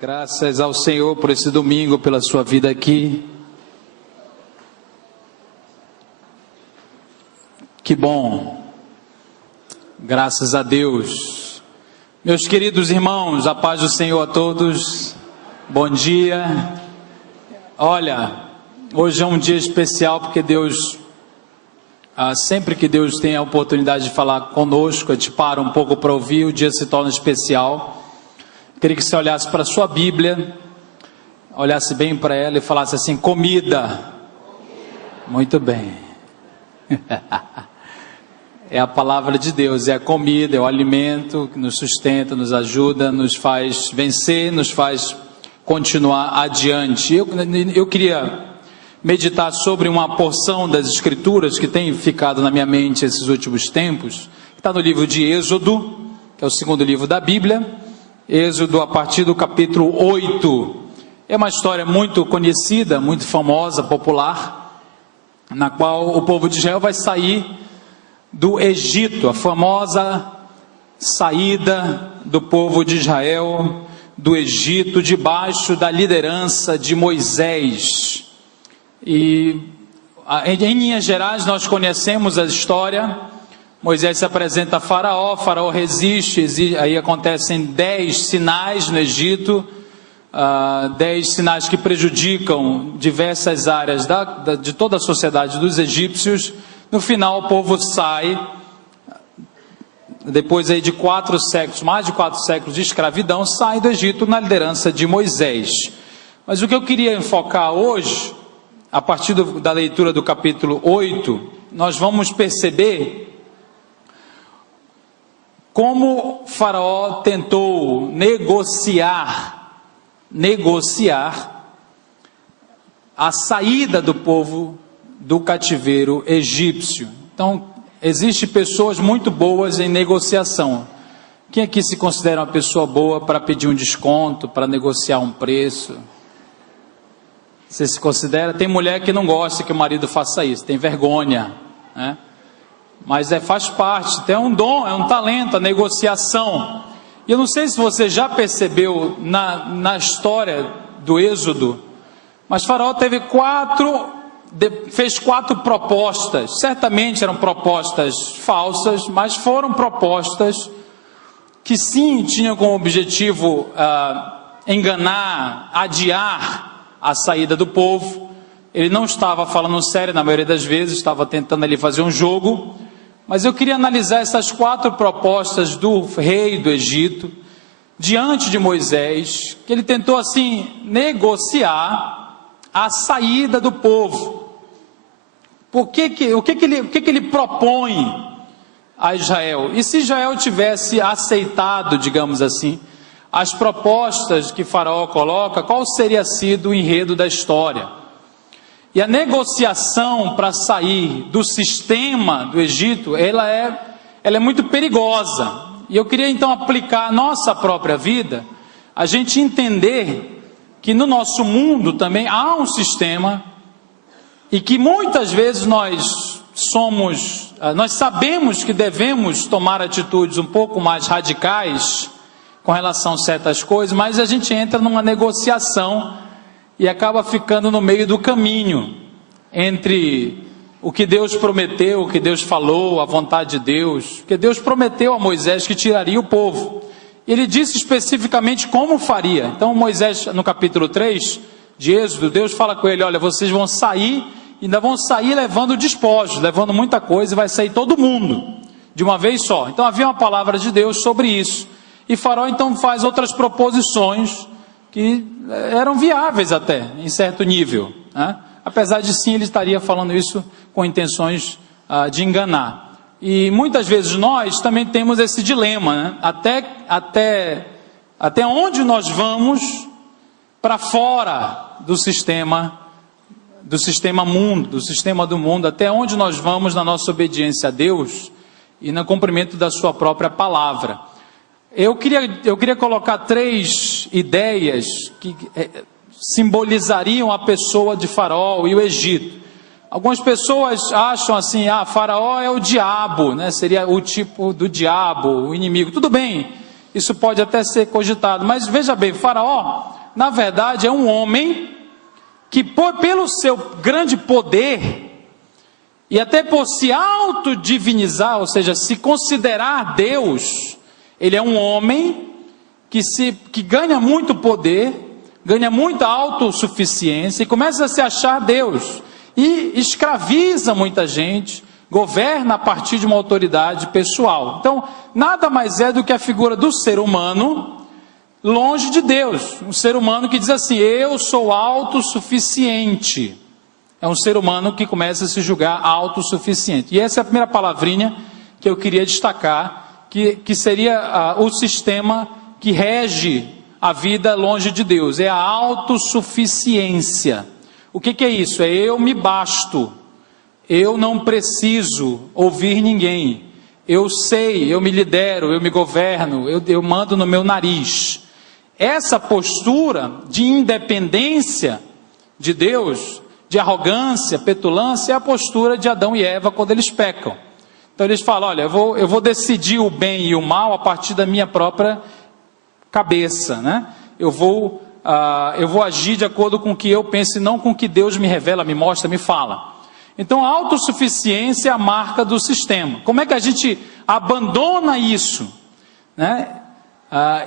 Graças ao Senhor por esse domingo, pela sua vida aqui. Que bom. Graças a Deus. Meus queridos irmãos, a paz do Senhor a todos. Bom dia. Olha, hoje é um dia especial porque Deus, sempre que Deus tem a oportunidade de falar conosco, a gente para um pouco para ouvir, o dia se torna especial. Queria que você olhasse para a sua Bíblia, olhasse bem para ela e falasse assim: comida. Muito bem. É a palavra de Deus, é a comida, é o alimento que nos sustenta, nos ajuda, nos faz vencer, nos faz continuar adiante. Eu queria meditar sobre uma porção das Escrituras que tem ficado na minha mente esses últimos tempos, que está no livro de Êxodo, que é o segundo livro da Bíblia. Êxodo, a partir do capítulo 8, é uma história muito conhecida, muito famosa, popular, na qual o povo de Israel vai sair do Egito, a famosa saída do povo de Israel do Egito, debaixo da liderança de Moisés. E em linhas gerais nós conhecemos a história. Moisés se apresenta a Faraó, Faraó resiste, aí acontecem 10 sinais no Egito, 10 sinais que prejudicam diversas áreas de toda a sociedade dos egípcios. No final o povo sai, depois aí de 4 séculos, mais de 4 séculos de escravidão, sai do Egito na liderança de Moisés. Mas o que eu queria enfocar hoje, a partir da leitura do capítulo 8, nós vamos perceber como Faraó tentou negociar a saída do povo do cativeiro egípcio. Então, existem pessoas muito boas em negociação. Quem aqui se considera uma pessoa boa para pedir um desconto, para negociar um preço? Você se considera? Tem mulher que não gosta que o marido faça isso, tem vergonha, né? Mas faz parte, é um dom, é um talento, a negociação. E eu não sei se você já percebeu na história do Êxodo, mas Faraó fez 4 propostas. Certamente eram propostas falsas, mas foram propostas que sim tinham como objetivo enganar, adiar a saída do povo. Ele não estava falando sério na maioria das vezes, estava tentando ali fazer um jogo. Mas eu queria analisar essas 4 propostas do rei do Egito, diante de Moisés, que ele tentou assim negociar a saída do povo. O que ele propõe a Israel? E se Israel tivesse aceitado, digamos assim, as propostas que Faraó coloca, qual seria sido o enredo da história? E a negociação para sair do sistema do Egito, ela é muito perigosa. E eu queria então aplicar a nossa própria vida, a gente entender que no nosso mundo também há um sistema, e que muitas vezes nós sabemos que devemos tomar atitudes um pouco mais radicais com relação a certas coisas, mas a gente entra numa negociação e acaba ficando no meio do caminho entre o que Deus prometeu, o que Deus falou, a vontade de Deus. Porque Deus prometeu a Moisés que tiraria o povo. Ele disse especificamente como faria. Então Moisés, no capítulo 3 de Êxodo, Deus fala com ele: olha, vocês vão sair, ainda vão sair levando despojos, levando muita coisa, e vai sair todo mundo, de uma vez só. Então havia uma palavra de Deus sobre isso. E Faraó então faz outras proposições que eram viáveis até, em certo nível, né? Apesar de sim, ele estaria falando isso com intenções de enganar. E muitas vezes nós também temos esse dilema, né? Até onde nós vamos para fora do sistema do mundo, até onde nós vamos na nossa obediência a Deus e no cumprimento da sua própria palavra. Eu queria colocar 3 ideias que simbolizariam a pessoa de Faraó e o Egito. Algumas pessoas acham assim, Faraó é o diabo, né? Seria o tipo do diabo, o inimigo. Tudo bem, isso pode até ser cogitado, mas veja bem, Faraó, na verdade, é um homem que pelo seu grande poder, e até por se autodivinizar, ou seja, se considerar Deus, ele é um homem que ganha muito poder, ganha muita autossuficiência e começa a se achar Deus. E escraviza muita gente, governa a partir de uma autoridade pessoal. Então, nada mais é do que a figura do ser humano longe de Deus. Um ser humano que diz assim, eu sou autossuficiente. É um ser humano que começa a se julgar autossuficiente. E essa é a primeira palavrinha que eu queria destacar, que seria o sistema que rege a vida longe de Deus. É a autossuficiência. O que é isso? É eu me basto. Eu não preciso ouvir ninguém. Eu sei, eu me lidero, eu me governo, eu mando no meu nariz. Essa postura de independência de Deus, de arrogância, petulância, é a postura de Adão e Eva quando eles pecam. Então eles falam, olha, eu vou decidir o bem e o mal a partir da minha própria cabeça, né? Eu vou agir de acordo com o que eu penso e não com o que Deus me revela, me mostra, me fala. Então a autossuficiência é a marca do sistema. Como é que a gente abandona isso, né?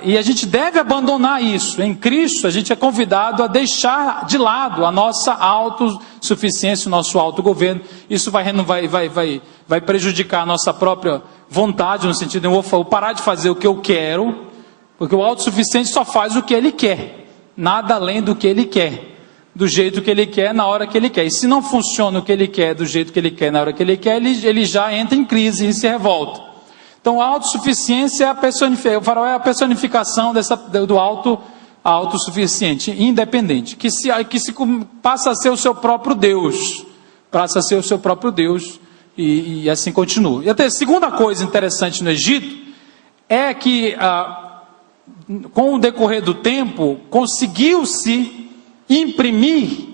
E a gente deve abandonar isso. Em Cristo a gente é convidado a deixar de lado a nossa autossuficiência, o nosso autogoverno. Isso vai prejudicar a nossa própria vontade, no sentido de eu vou parar de fazer o que eu quero, porque o autossuficiente só faz o que ele quer, nada além do que ele quer, do jeito que ele quer, na hora que ele quer. E se não funciona o que ele quer, do jeito que ele quer, na hora que ele quer, ele já entra em crise e se revolta. Então a autossuficiência o Faraó é a personificação do autossuficiente, independente, que passa a ser o seu próprio Deus, e assim continua. E até a segunda coisa interessante no Egito, é que com o decorrer do tempo, conseguiu-se imprimir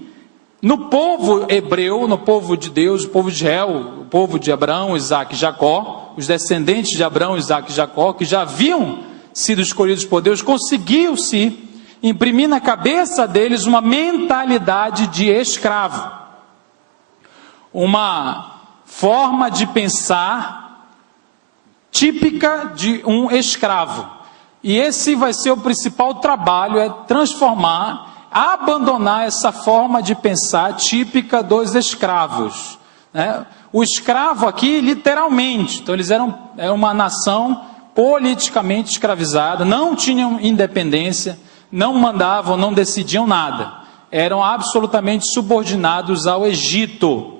no povo hebreu, no povo de Deus, o povo de Israel, o povo de Abraão, Isaac e Jacó, os descendentes de Abraão, Isaac e Jacó, que já haviam sido escolhidos por Deus, conseguiu-se imprimir na cabeça deles uma mentalidade de escravo, uma forma de pensar típica de um escravo. E esse vai ser o principal trabalho, é abandonar essa forma de pensar típica dos escravos, né? O escravo aqui, literalmente, então eles eram uma nação politicamente escravizada, não tinham independência, não mandavam, não decidiam nada, eram absolutamente subordinados ao Egito.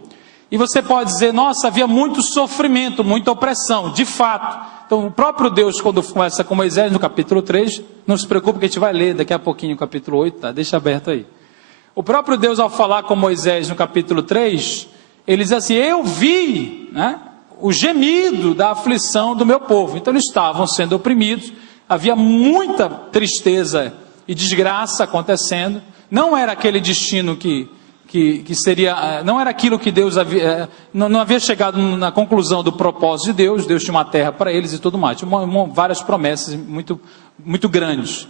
E você pode dizer, nossa, havia muito sofrimento, muita opressão, de fato. Então o próprio Deus, quando conversa com Moisés no capítulo 3, não se preocupe que a gente vai ler daqui a pouquinho o capítulo 8, tá? Deixa aberto aí. O próprio Deus, ao falar com Moisés no capítulo 3, ele diz assim, eu vi, né, o gemido da aflição do meu povo. Então eles estavam sendo oprimidos, havia muita tristeza e desgraça acontecendo, não era aquele destino que seria, não era aquilo que Deus havia, não havia chegado na conclusão do propósito de Deus. Deus tinha uma terra para eles e tudo mais, tinha várias promessas muito grandes.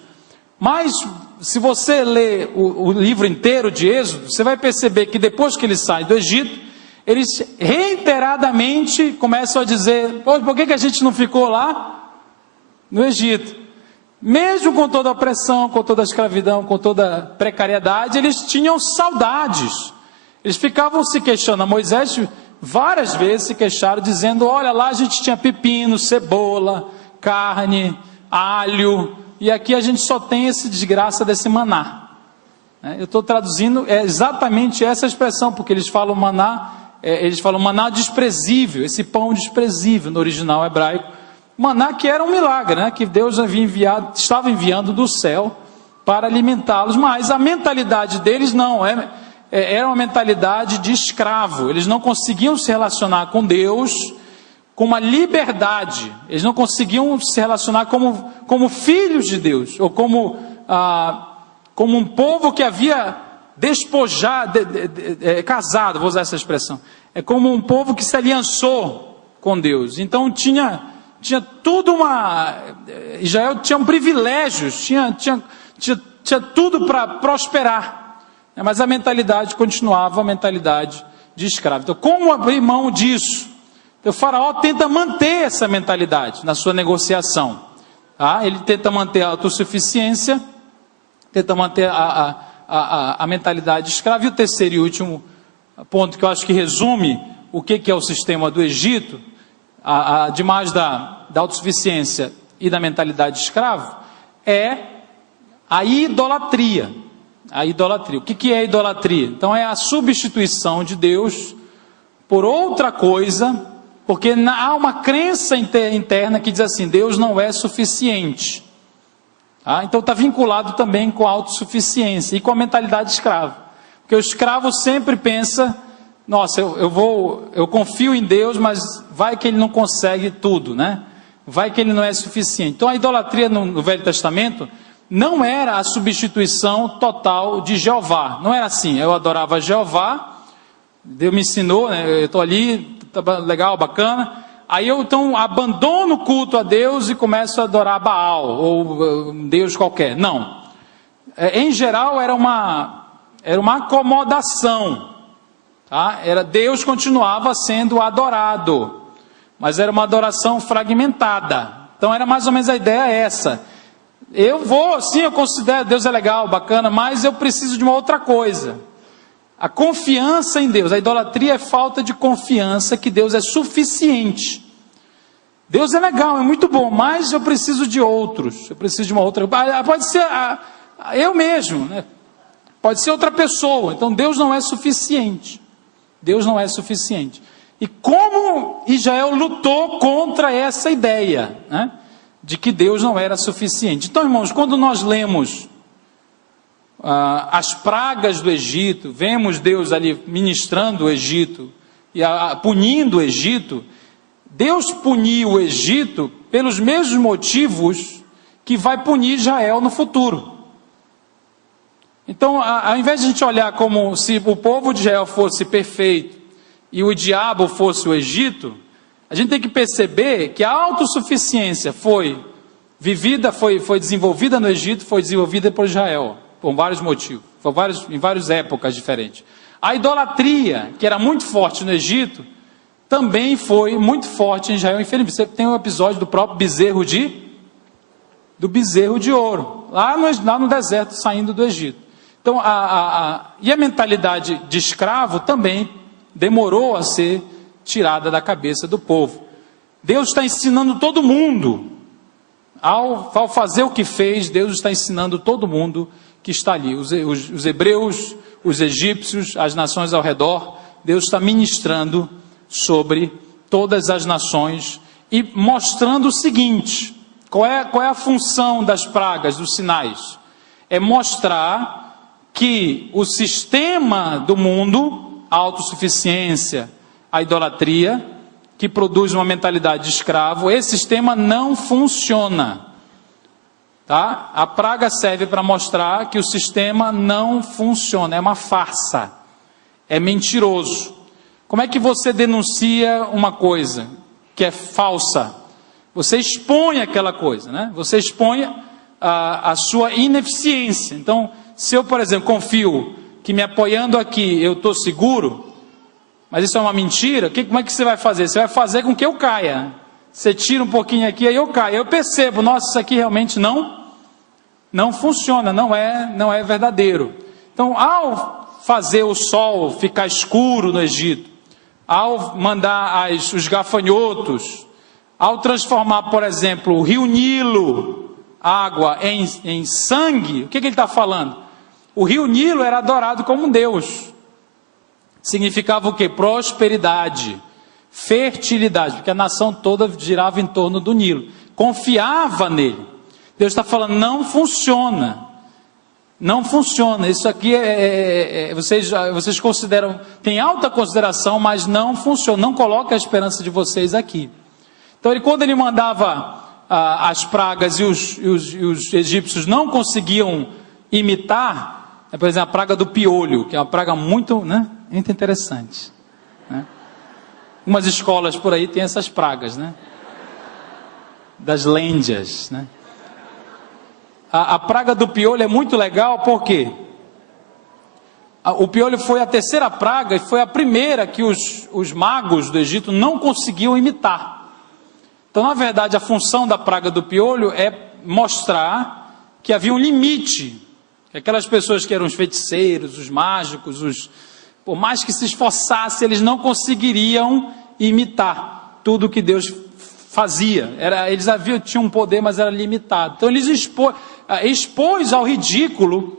Mas se você ler o livro inteiro de Êxodo, você vai perceber que depois que eles saem do Egito, eles reiteradamente começam a dizer, por que a gente não ficou lá no Egito? Mesmo com toda a opressão, com toda a escravidão, com toda a precariedade, eles tinham saudades. Eles ficavam se queixando. A Moisés várias vezes se queixaram, dizendo, olha lá a gente tinha pepino, cebola, carne, alho, e aqui a gente só tem essa desgraça desse maná. Eu estou traduzindo exatamente essa expressão, porque eles falam maná, maná desprezível, esse pão desprezível no original hebraico. Maná que era um milagre, né? Que Deus estava enviando do céu para alimentá-los, mas a mentalidade deles não, era uma mentalidade de escravo. Eles não conseguiam se relacionar com Deus com uma liberdade, eles não conseguiam se relacionar como filhos de Deus, ou como um povo que havia despojado, casado, vou usar essa expressão. É como um povo que se aliançou com Deus. Então tinha tudo Israel tinha privilégios, tinha tudo para prosperar. Mas a mentalidade continuava a mentalidade de escravo. Então, como abrir mão disso? Então, o faraó tenta manter essa mentalidade na sua negociação. Tá? Ele tenta manter a autossuficiência, tenta manter a mentalidade de escravo. E o terceiro e último ponto, que eu acho que resume o que é o sistema do Egito, demais da autossuficiência e da mentalidade de escravo, é a idolatria. A idolatria. O que é a idolatria? Então é a substituição de Deus por outra coisa, porque há uma crença interna que diz assim: Deus não é suficiente. Então está vinculado também com a autossuficiência e com a mentalidade de escravo. Porque o escravo sempre pensa: nossa, eu confio em Deus, mas vai que ele não consegue tudo, né? Vai que ele não é suficiente. Então a idolatria no Velho Testamento não era a substituição total de Jeová. Não era assim: eu adorava Jeová, Deus me ensinou, né? Eu estou ali, tá legal, bacana. Aí eu então abandono o culto a Deus e começo a adorar Baal, ou Deus qualquer. Não. Em geral era uma acomodação. Tá? Deus continuava sendo adorado, mas era uma adoração fragmentada. Então era mais ou menos a ideia essa: eu considero Deus é legal, bacana, mas eu preciso de uma outra coisa. A confiança em Deus. A idolatria é falta de confiança que Deus é suficiente. Deus é legal, é muito bom, mas eu preciso de outros. Eu preciso de uma outra. Pode ser eu mesmo, né? Pode ser outra pessoa. Então Deus não é suficiente. Deus não é suficiente. E como Israel lutou contra essa ideia, né, de que Deus não era suficiente. Então, irmãos, quando nós lemos as pragas do Egito, vemos Deus ali ministrando o Egito e punindo o Egito, Deus puniu o Egito pelos mesmos motivos que vai punir Israel no futuro. Então, ao invés de a gente olhar como se o povo de Israel fosse perfeito e o diabo fosse o Egito, a gente tem que perceber que a autossuficiência foi desenvolvida no Egito, foi desenvolvida por Israel, por vários motivos, em várias épocas diferentes. A idolatria, que era muito forte no Egito, também foi muito forte em Israel. Infelizmente, você tem um episódio do próprio bezerro de ouro, lá no deserto, saindo do Egito. Então, e a mentalidade de escravo também demorou a ser tirada da cabeça do povo. Deus está ensinando todo mundo, ao fazer o que fez, Deus está ensinando todo mundo que está ali, os hebreus, os egípcios, as nações ao redor. Deus está ministrando sobre todas as nações e mostrando o seguinte: qual é a função das pragas, dos sinais? É mostrar que o sistema do mundo, a autossuficiência, a idolatria, que produz uma mentalidade de escravo, esse sistema não funciona. Tá? A praga serve para mostrar que o sistema não funciona, é uma farsa, é mentiroso. Como é que você denuncia uma coisa que é falsa? Você expõe aquela coisa, né? Você expõe a sua ineficiência. Então, se eu, por exemplo, confio que me apoiando aqui eu estou seguro, mas isso é uma mentira, como é que você vai fazer? Você vai fazer com que eu caia. Você tira um pouquinho aqui, aí eu caio. Eu percebo, nossa, isso aqui realmente não funciona, não é verdadeiro. Então, ao fazer o sol ficar escuro no Egito, ao mandar os gafanhotos, ao transformar, por exemplo, o rio Nilo, água, em sangue, o que ele está falando? O rio Nilo era adorado como um deus. Significava o quê? Prosperidade, fertilidade, porque a nação toda girava em torno do Nilo, confiava nele. Deus está falando, não funciona, isso aqui vocês consideram, tem alta consideração, mas não funciona, não coloque a esperança de vocês aqui. Então, quando ele mandava as pragas e os egípcios não conseguiam imitar, Por exemplo, a praga do piolho, que é uma praga muito, né, muito interessante, né? Umas escolas por aí têm essas pragas, né? Das lêndias, né? A praga do piolho é muito legal, por quê? O piolho foi a terceira praga e foi a primeira que os magos do Egito não conseguiam imitar. Então, na verdade, a função da praga do piolho é mostrar que havia um limite, que aquelas pessoas que eram os feiticeiros, os mágicos, por mais que se esforçassem, eles não conseguiriam imitar tudo que Deus fazia. Eles tinham um poder, mas era limitado. Então, eles expôs ao ridículo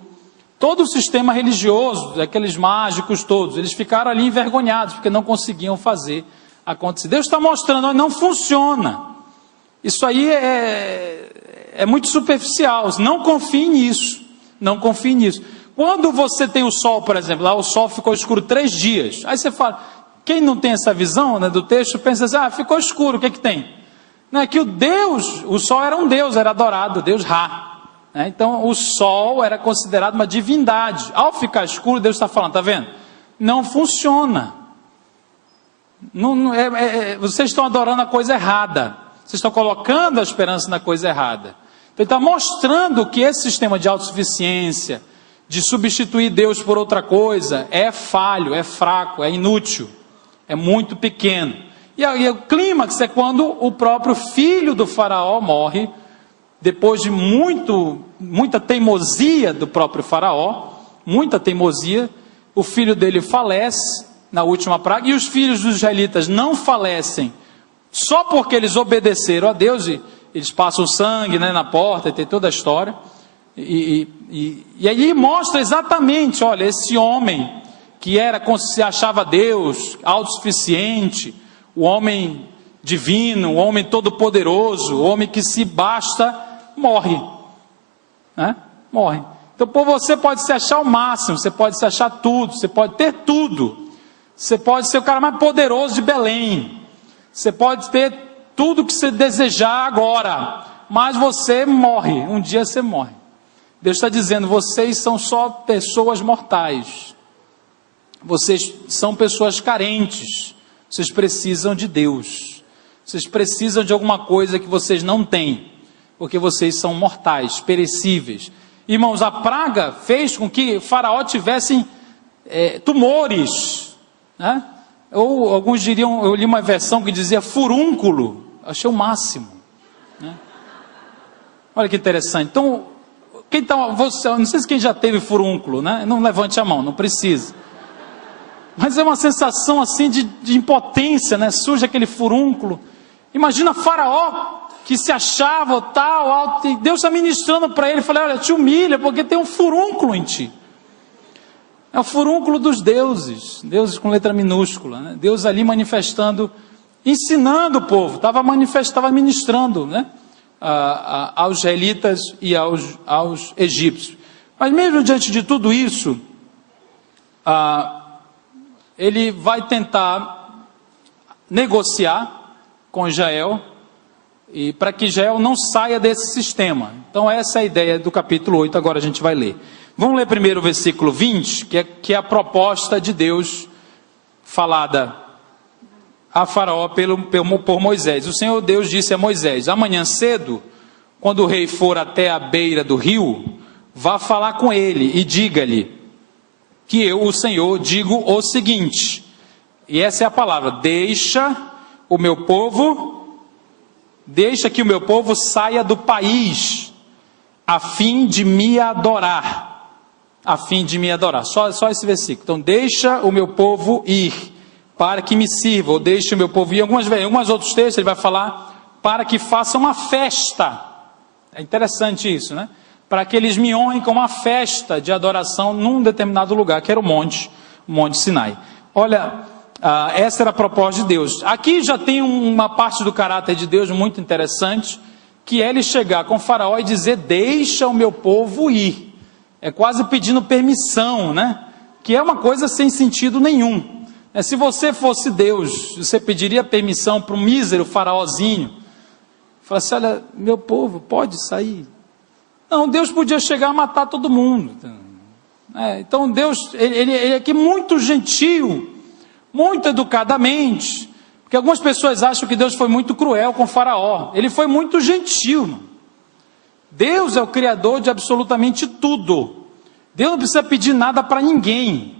todo o sistema religioso, aqueles mágicos todos. Eles ficaram ali envergonhados, porque não conseguiam fazer acontecer. Deus está mostrando, não funciona. Isso aí é muito superficial. Não confie nisso. Não confie nisso. Quando você tem o sol, por exemplo, lá o sol ficou escuro 3 dias. Aí você fala, quem não tem essa visão, né, do texto, pensa assim, ficou escuro, o que tem? Não é que o sol era um deus, era adorado, Deus Ra. Então o sol era considerado uma divindade. Ao ficar escuro, Deus está falando, está vendo? Não funciona. Vocês estão adorando a coisa errada. Vocês estão colocando a esperança na coisa errada. Então ele está mostrando que esse sistema de autossuficiência, de substituir Deus por outra coisa, é falho, é fraco, é inútil, é muito pequeno. E o clímax é quando o próprio filho do faraó morre, depois de muita teimosia do próprio faraó, muita teimosia, o filho dele falece na última praga, e os filhos dos israelitas não falecem, só porque eles obedeceram a Deus, e eles passam sangue, né, na porta, e tem toda a história, e aí mostra exatamente, olha, esse homem, que se achava Deus, autossuficiente, o homem divino, o homem todo-poderoso, o homem que se basta, morre, né? Morre. Então, você pode se achar o máximo, você pode se achar tudo, você pode ter tudo, você pode ser o cara mais poderoso de Belém, você pode ter tudo que você desejar agora, mas você morre, um dia você morre. Deus está dizendo, vocês são só pessoas mortais, vocês são pessoas carentes, vocês precisam de Deus, vocês precisam de alguma coisa que vocês não têm, porque vocês são mortais, perecíveis. Irmãos, a praga fez com que Faraó tivesse tumores, né? Ou alguns diriam, eu li uma versão que dizia furúnculo, achei o máximo, né? Olha que interessante. Então, não sei se quem já teve furúnculo, né? Não levante a mão, não precisa. Mas é uma sensação assim de impotência, né? Surge aquele furúnculo. Imagina Faraó, que se achava tal, alto, e Deus está ministrando para ele, falei, olha, te humilha, porque tem um furúnculo em ti. É o furúnculo dos deuses, deuses com letra minúscula, né? Deus ali manifestando, ensinando o povo, estava ministrando, né? Aos israelitas e aos egípcios. Mas mesmo diante de tudo isso, ele vai tentar negociar com Israel, e para que Israel não saia desse sistema. Então essa é a ideia do capítulo 8, agora a gente vai ler. Vamos ler primeiro o versículo 20, que é a proposta de Deus falada a Faraó por Moisés. O Senhor Deus disse a Moisés, amanhã cedo, quando o rei for até a beira do rio, vá falar com ele e diga-lhe que eu, o Senhor, digo o seguinte, e essa é a palavra, deixa que o meu povo saia do país, a fim de me adorar, só esse versículo. Então, deixa o meu povo ir, para que me sirva, ou deixa o meu povo ir. Em alguns outros textos ele vai falar, para que façam uma festa. É interessante isso, né? Para que eles me honrem com uma festa de adoração num determinado lugar, que era o Monte Sinai. Olha, essa era a proposta de Deus. Aqui já tem uma parte do caráter de Deus muito interessante, que é ele chegar com Faraó e dizer, deixa o meu povo ir. É quase pedindo permissão, né? Que é uma coisa sem sentido nenhum. Se você fosse Deus, você pediria permissão para um mísero faraózinho? Fala assim, olha, meu povo, pode sair? Não, Deus podia chegar a matar todo mundo. Então Deus, ele é aqui muito gentil, muito educadamente, porque algumas pessoas acham que Deus foi muito cruel com Faraó. Ele foi muito gentil, irmão. Deus é o criador de absolutamente tudo. Deus não precisa pedir nada para ninguém.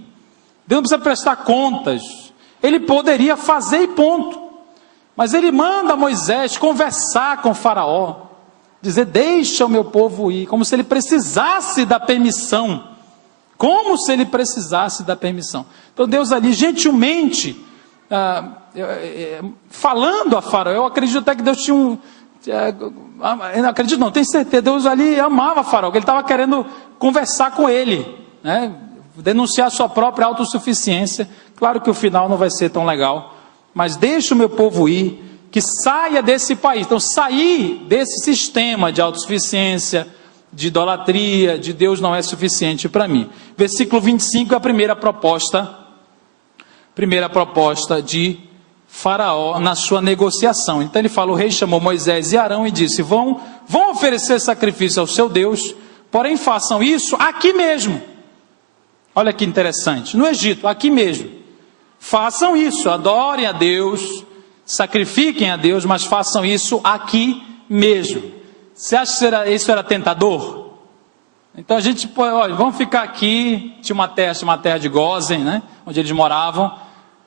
Deus não precisa prestar contas. Ele poderia fazer e ponto. Mas ele manda Moisés conversar com Faraó, dizer: deixa o meu povo ir, como se ele precisasse da permissão. Como se ele precisasse da permissão. Então Deus ali gentilmente, falando a Faraó, eu acredito até que Deus tinha eu não acredito não, tenho certeza, Deus ali amava Faraó, que ele estava querendo conversar com ele, denunciar sua própria autossuficiência. Claro que o final não vai ser tão legal, mas deixa o meu povo ir, que saia desse país. Então sair desse sistema de autossuficiência, de idolatria, de Deus não é suficiente para mim. Versículo 25 é a primeira proposta de Faraó na sua negociação. Então ele fala: o rei chamou Moisés e Arão e disse: vão oferecer sacrifício ao seu Deus, porém façam isso aqui mesmo. Olha que interessante, no Egito, aqui mesmo. Façam isso, adorem a Deus, sacrifiquem a Deus, mas façam isso aqui mesmo. Você acha que isso era tentador? Então a gente, olha, vamos ficar aqui. Tinha uma terra de Gósen, onde eles moravam.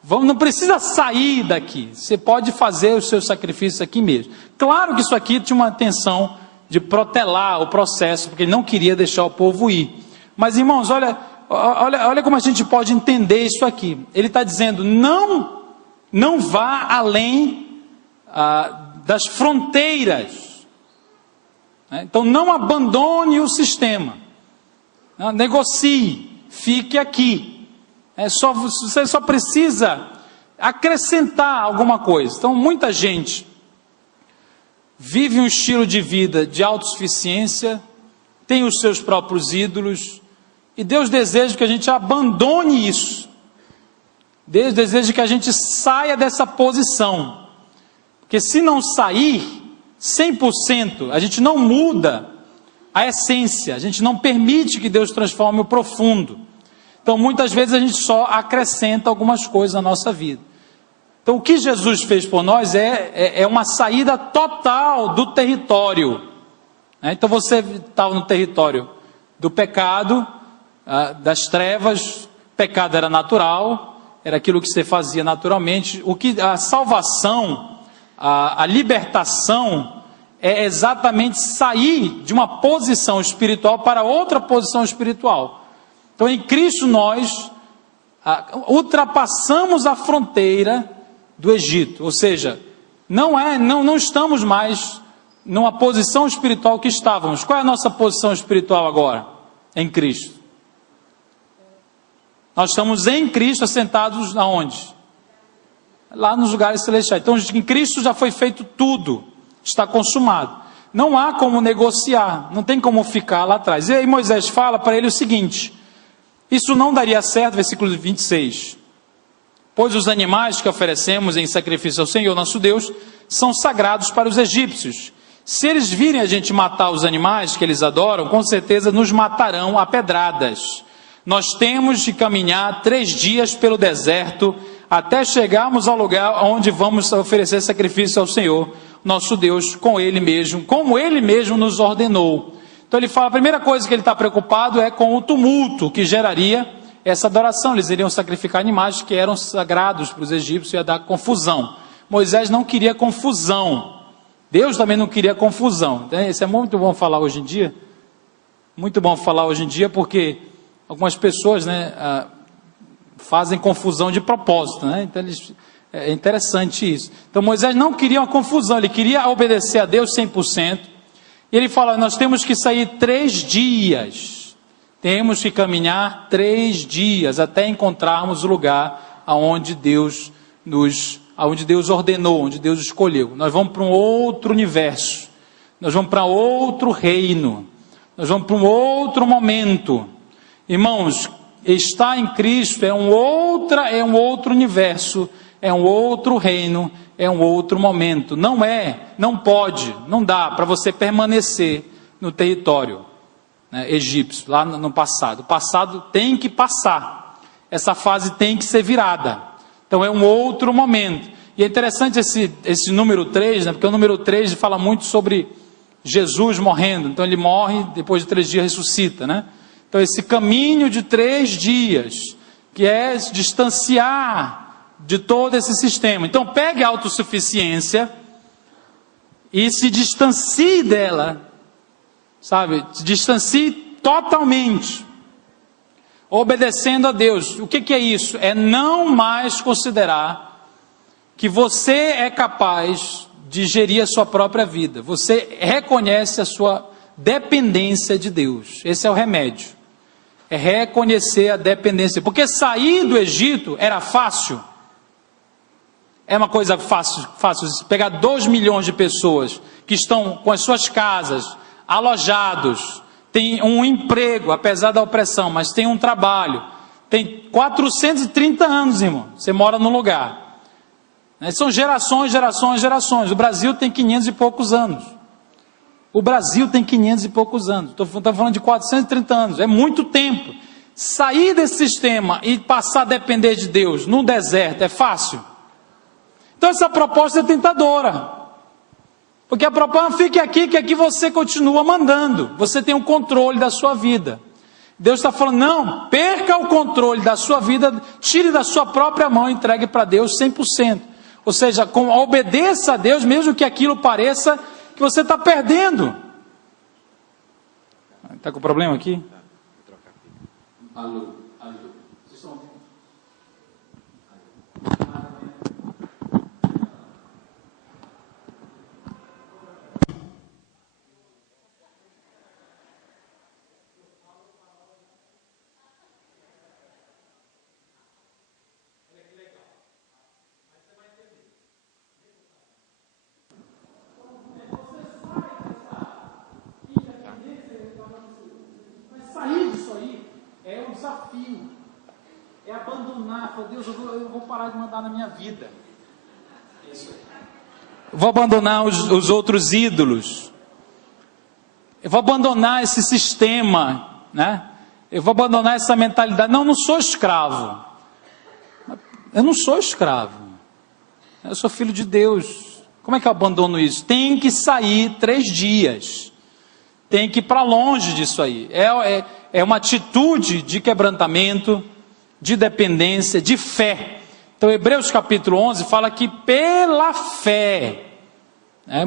Não precisa sair daqui, você pode fazer os seus sacrifícios aqui mesmo. Claro que isso aqui tinha uma intenção de protelar o processo, porque ele não queria deixar o povo ir. Mas irmãos, olha como a gente pode entender isso aqui. Ele está dizendo: não vá além das fronteiras. Então não abandone o sistema, negocie, fique aqui. Você só precisa acrescentar alguma coisa. Então muita gente vive um estilo de vida de autossuficiência, tem os seus próprios ídolos, e Deus deseja que a gente abandone isso. Deus deseja que a gente saia dessa posição, porque se não sair 100%, a gente não muda a essência, a gente não permite que Deus transforme o profundo. Então muitas vezes a gente só acrescenta algumas coisas na nossa vida. Então o que Jesus fez por nós é uma saída total do território. Então você estava no território do pecado, das trevas. Pecado era natural, era aquilo que você fazia naturalmente. A salvação, a libertação é exatamente sair de uma posição espiritual para outra posição espiritual. Então em Cristo nós ultrapassamos a fronteira do Egito, ou seja, não estamos mais numa posição espiritual que estávamos. Qual é a nossa posição espiritual agora? Em Cristo. Nós estamos em Cristo assentados aonde? Lá nos lugares celestiais. Então em Cristo já foi feito tudo, está consumado. Não há como negociar, não tem como ficar lá atrás. E aí Moisés fala para ele o seguinte: isso não daria certo, versículo 26. Pois os animais que oferecemos em sacrifício ao Senhor nosso Deus são sagrados para os egípcios. Se eles virem a gente matar os animais que eles adoram, com certeza nos matarão a pedradas. Nós temos de caminhar 3 dias pelo deserto, até chegarmos ao lugar onde vamos oferecer sacrifício ao Senhor nosso Deus, como Ele mesmo nos ordenou. Então ele fala, a primeira coisa que ele está preocupado é com o tumulto que geraria essa adoração. Eles iriam sacrificar animais que eram sagrados para os egípcios, ia dar confusão. Moisés não queria confusão, Deus também não queria confusão. Então, isso é muito bom falar hoje em dia, muito bom falar hoje em dia, porque algumas pessoas fazem confusão de propósito, então é interessante isso. Então Moisés não queria uma confusão, ele queria obedecer a Deus 100%, e ele fala, nós temos que sair 3 dias, temos que caminhar 3 dias, até encontrarmos o lugar aonde Deus ordenou, onde Deus escolheu. Nós vamos para um outro universo, nós vamos para outro reino, nós vamos para um outro momento. Irmãos, estar em Cristo é um outro universo, é um outro reino, é um outro momento. Não pode, não dá para você permanecer no território né, egípcio, lá no passado. O passado tem que passar. Essa fase tem que ser virada. Então é um outro momento. E é interessante esse número 3, né, porque o número 3 fala muito sobre Jesus morrendo. Então ele morre, depois de 3 dias ressuscita, né? Então esse caminho de 3 dias, que é se distanciar de todo esse sistema. Então pegue a autossuficiência e se distancie dela, sabe? Se distancie totalmente, obedecendo a Deus. O que é isso? É não mais considerar que você é capaz de gerir a sua própria vida. Você reconhece a sua dependência de Deus. Esse é o remédio. É reconhecer a dependência. Porque sair do Egito era fácil. É uma coisa fácil. Pegar 2 milhões de pessoas que estão com as suas casas, alojados, tem um emprego, apesar da opressão, mas tem um trabalho. Tem 430 anos, irmão. Você mora num lugar. São gerações. O Brasil tem 500 e poucos anos. O Brasil tem 500 e poucos anos. Estou falando de 430 anos. É muito tempo. Sair desse sistema e passar a depender de Deus no deserto é fácil? Então essa proposta é tentadora. Porque a proposta fique aqui, que aqui você continua mandando. Você tem o controle da sua vida. Deus está falando, não, perca o controle da sua vida, tire da sua própria mão e entregue para Deus 100%. Ou seja, obedeça a Deus, mesmo que aquilo pareça que você está perdendo. Está com problema aqui? Alô. Vocês estão ouvindo? Sair disso aí é um desafio, é abandonar. Falar, Deus, eu vou parar de mandar na minha vida. Isso. Eu vou abandonar os outros ídolos. Eu vou abandonar esse sistema, né? Eu vou abandonar essa mentalidade. Não sou escravo. Eu não sou escravo. Eu sou filho de Deus. Como é que eu abandono isso? Tem que sair 3 dias. Tem que ir para longe disso aí. É uma atitude de quebrantamento, de dependência, de fé. Então Hebreus capítulo 11 fala que pela fé,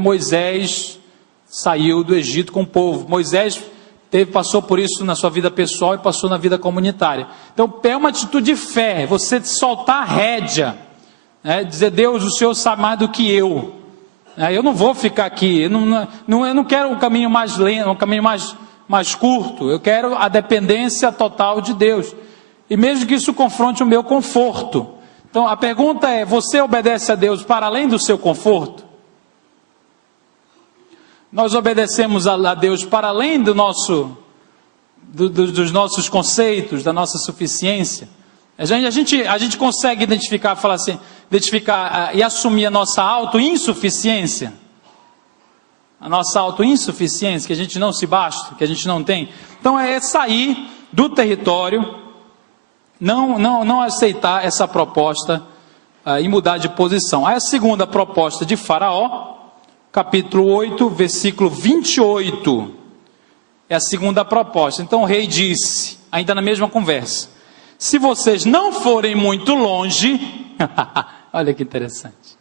Moisés saiu do Egito com o povo. Moisés passou por isso na sua vida pessoal e passou na vida comunitária. Então é uma atitude de fé, você soltar a rédea, dizer, Deus, o Senhor sabe mais do que eu. Eu não vou ficar aqui, eu não quero um caminho mais lento, um caminho mais curto, eu quero a dependência total de Deus, e mesmo que isso confronte o meu conforto. Então a pergunta é, você obedece a Deus para além do seu conforto? Nós obedecemos a Deus para além dos nossos conceitos, da nossa suficiência? A gente consegue identificar e assumir a nossa autoinsuficiência? A nossa autoinsuficiência, que a gente não se basta, que a gente não tem. Então é sair do território, não aceitar essa proposta e mudar de posição. Aí a segunda proposta de Faraó, capítulo 8, versículo 28, é a segunda proposta. Então o rei disse, ainda na mesma conversa, se vocês não forem muito longe, olha que interessante,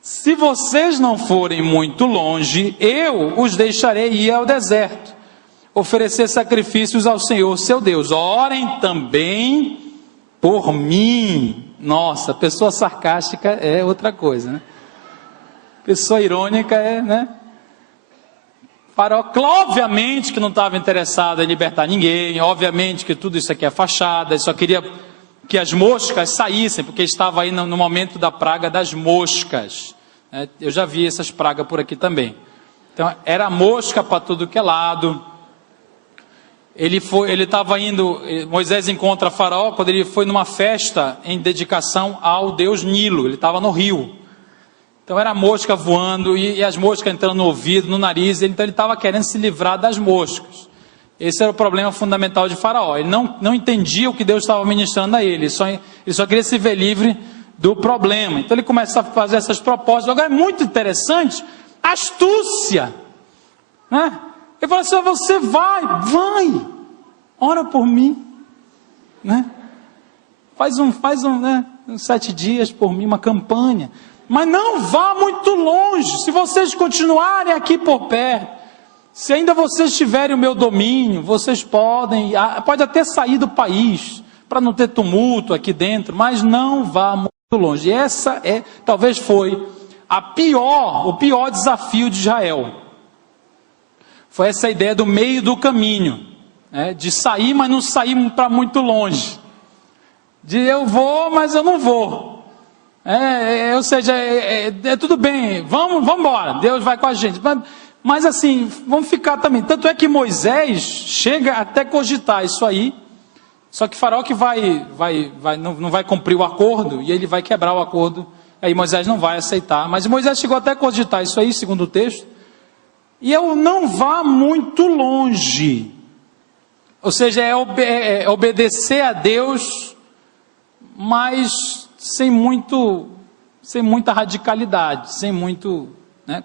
se vocês não forem muito longe, eu os deixarei ir ao deserto, oferecer sacrifícios ao Senhor seu Deus, orem também por mim. Nossa, pessoa sarcástica é outra coisa, né? Pessoa irônica né? Faraó, obviamente que não estava interessado em libertar ninguém, obviamente que tudo isso aqui é fachada, ele só queria que as moscas saíssem, porque estava aí no momento da praga das moscas. Eu já vi essas pragas por aqui também. Então, era mosca para tudo que é lado. Ele estava indo, Moisés encontra Faraó quando ele foi numa festa em dedicação ao deus Nilo, ele estava no rio. Então era mosca voando e as moscas entrando no ouvido, no nariz, então ele estava querendo se livrar das moscas. Esse era o problema fundamental de Faraó. Ele não entendia o que Deus estava ministrando a ele. Ele só queria se ver livre do problema. Então ele começa a fazer essas propostas. Agora é muito interessante a astúcia, né? Ele fala assim: você vai, ora por mim, né? Faz uns 7 dias por mim, uma campanha. Mas não vá muito longe. Se vocês continuarem aqui por perto, se ainda vocês tiverem o meu domínio, vocês pode até sair do país, para não ter tumulto aqui dentro, mas não vá muito longe. E essa talvez foi o pior desafio de Israel. Foi essa ideia do meio do caminho, né? De sair, mas não sair para muito longe. De eu vou, mas eu não vou. Ou seja, tudo bem, vamos embora, Deus vai com a gente. Mas assim, vamos ficar também. Tanto é que Moisés chega até cogitar isso aí. Só que Faraó que não vai cumprir o acordo, e ele vai quebrar o acordo. Aí Moisés não vai aceitar. Mas Moisés chegou até a cogitar isso aí, segundo o texto. E eu não vá muito longe. Ou seja, obedecer a Deus, mas sem muita radicalidade, sem muito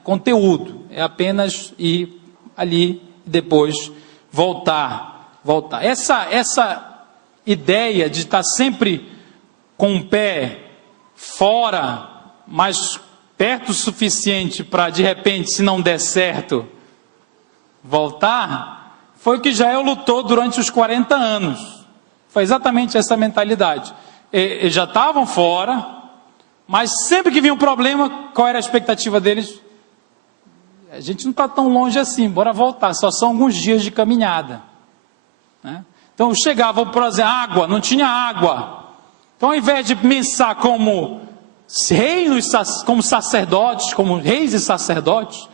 conteúdo. É apenas ir ali e depois voltar. Essa ideia de estar sempre com o pé fora, mas perto o suficiente para, de repente, se não der certo, voltar, foi o que Israel lutou durante os 40 anos. Foi exatamente essa mentalidade. Eles já estavam fora, mas sempre que vinha um problema, qual era a expectativa deles? A gente não está tão longe assim, bora voltar, só são alguns dias de caminhada, né? Então chegavam, por exemplo, água, não tinha água. Então ao invés de pensar como reis, como sacerdotes, como reis e sacerdotes,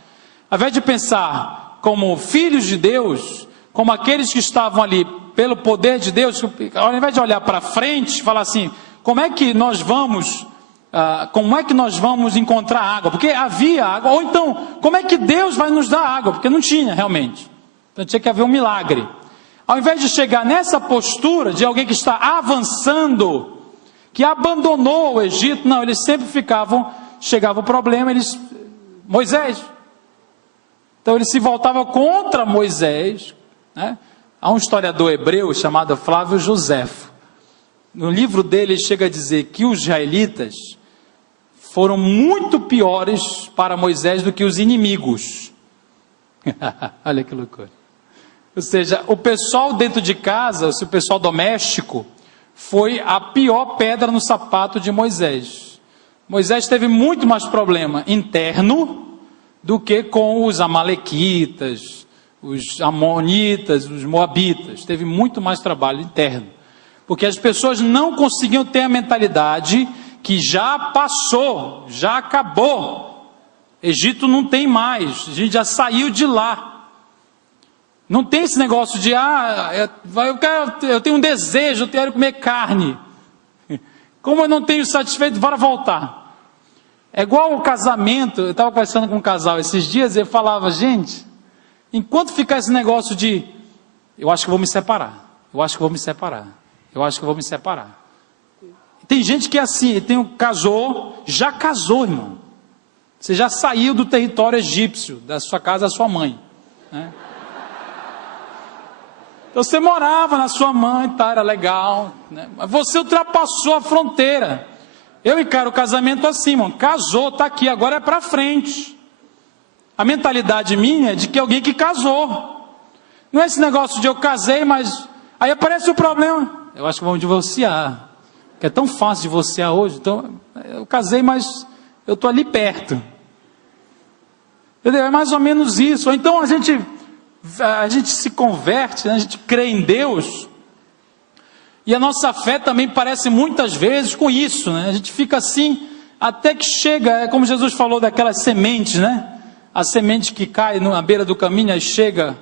ao invés de pensar como filhos de Deus, como aqueles que estavam ali pelo poder de Deus, ao invés de olhar para frente, falar assim: como é que nós vamos encontrar água? Porque havia água. Ou então, como é que Deus vai nos dar água? Porque não tinha realmente. Então tinha que haver um milagre. Ao invés de chegar nessa postura de alguém que está avançando, que abandonou o Egito, não, eles sempre chegava o problema, Moisés. Então eles se voltavam contra Moisés, né? Há um historiador hebreu chamado Flávio Joséfo. No livro dele ele chega a dizer que os israelitas foram muito piores para Moisés do que os inimigos. Olha que loucura. Ou seja, o pessoal dentro de casa, o pessoal doméstico, foi a pior pedra no sapato de Moisés. Moisés teve muito mais problema interno do que com os amalequitas, os amonitas, os moabitas. Teve muito mais trabalho interno. Porque as pessoas não conseguiam ter a mentalidade que já passou, já acabou. Egito não tem mais, a gente já saiu de lá. Não tem esse negócio de, eu tenho um desejo, eu quero comer carne. Como eu não tenho satisfeito, bora voltar. É igual o casamento. Eu estava conversando com um casal esses dias e ele falava: gente, enquanto ficar esse negócio de, eu acho que vou me separar, eu acho que vou me separar, eu acho que vou me separar. Tem gente que é assim, já casou, irmão. Você já saiu do território egípcio, da sua casa, da sua mãe, né? Então você morava na sua mãe, tá, era legal, né? Mas você ultrapassou a fronteira. Eu encaro o casamento assim, irmão. Casou, tá aqui, agora é para frente. A mentalidade minha é de que alguém que casou. Não é esse negócio de eu casei, mas aí aparece o problema. Eu acho que vamos divorciar. Que é tão fácil divorciar hoje. Então, eu casei, mas eu estou ali perto. Entendeu? É mais ou menos isso. Ou então a gente se converte, né? A gente crê em Deus. E a nossa fé também parece muitas vezes com isso, né? A gente fica assim, até que chega, é como Jesus falou daquelas sementes, né? A semente que cai na beira do caminho, aí chega